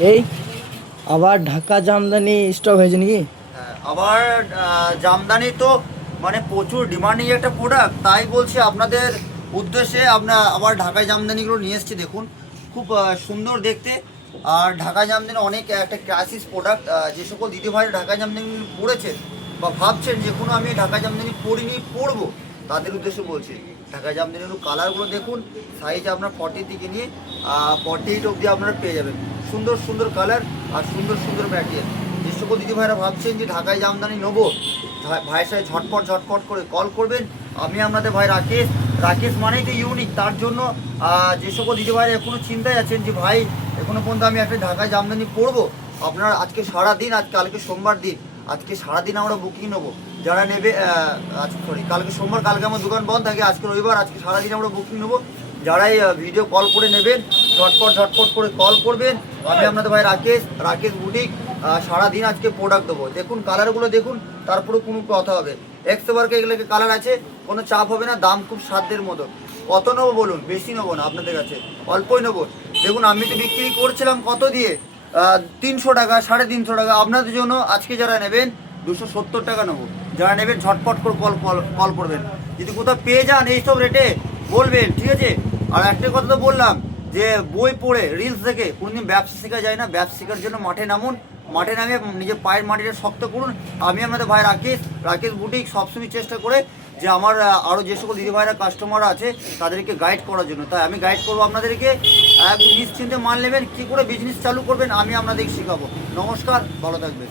এই আবার ঢাকা জামদানি স্টক হয়েছে নাকি? হ্যাঁ, আবার জামদানি তো মানে প্রচুর ডিমান্ডিং একটা প্রোডাক্ট, তাই বলছি আপনাদের উদ্দেশ্যে আমরা আবার ঢাকায় জামদানিগুলো নিয়ে এসেছি। দেখুন খুব সুন্দর দেখতে। আর ঢাকা জামদানি অনেক একটা ক্লাসিক প্রোডাক্ট। যে সকল দিদিভাই ঢাকা জামদানি পড়েছেন বা ভাবছেন যে কোনো আমি ঢাকা জামদানি পরিনি পরবো, তাদের উদ্দেশ্যে বলছি ঢাকা জামদানির কালারগুলো দেখুন। সাইজ আপনার 40 থেকে নিয়ে 48 অবধি আপনারা পেয়ে যাবেন। সুন্দর সুন্দর কালার আর সুন্দর সুন্দর ম্যাটেরিয়াল। যে সকল দিদিভাইরা ভাবছেন যে ঢাকায় জামদানি নেবো, ভাইয়ের সাথে ঝটপট ঝটপট করে কল করবেন। আমি আপনাদের ভাই রাকেশ। রাকেশ মানেই তো ইউনিক, তার জন্য যে সকল দিদিভাইরা এখনও চিন্তায় আছেন যে ভাই এখনও পর্যন্ত আমি একটা ঢাকায় জামদানি পরবো, আপনার আজকে সারাদিন, আজকে কালকে সোমবার দিন, আজকে সারাদিন আমরা বুকিং নেবো। যারা নেবে সরি কালকে সোমবার, কালকে আমার দোকান বন্ধ থাকে, আজকে রবিবার, আজকে সারাদিন আমরা বুকিং নেবো। যারাই ভিডিও কল করে নেবেন ঝটপট ঝটপট করে কল করবেন। আমি আপনাদের ভাই রাকেশ, রাকেশ বুটিক। সারাদিন আজকে প্রোডাক্ট দেবো। দেখুন কালারগুলো দেখুন, তারপরে কোনো কথা হবে। একশো বারকে এগুলো কালার আছে, কোনো চাপ হবে না, দাম খুব সাধ্যের মতো। কত নেবো বলুন? বেশি নেবো না আপনাদের কাছে, অল্পই নেবো। দেখুন আমি তো বিক্রি করছিলাম কত দিয়ে, 300 টাকা, 350 টাকা। আপনাদের জন্য আজকে যারা নেবেন 270 টাকা নেবো। যারা নেবেন ঝটপট করে কল কল কল করবেন। যদি কোথাও পেয়ে যান এইসব রেটে বলবেন, ঠিক আছে? আর একটা কথা তো বললাম যে বই পড়ে রিলস দেখে কোনদিন ব্যবসা শেখা যায় না। ব্যবসা শেখার জন্য মাঠে নামুন, মাঠে নামে নিজের পায়ের মাটিটা শক্ত করুন। আমি আমাদের ভাই রাকেশ, রাকেশ বুটিক সবসময় চেষ্টা করে যে আমার আরও যে সকল দিদিভাইরা কাস্টমার আছে তাদেরকে গাইড করার জন্য। তাই আমি গাইড করবো আপনাদেরকে। নিশ্চিন্তে মাল নেবেন, কী করে বিজনেস চালু করবেন আমি আপনাদেরকে শেখাবো। নমস্কার, ভালো থাকবেন।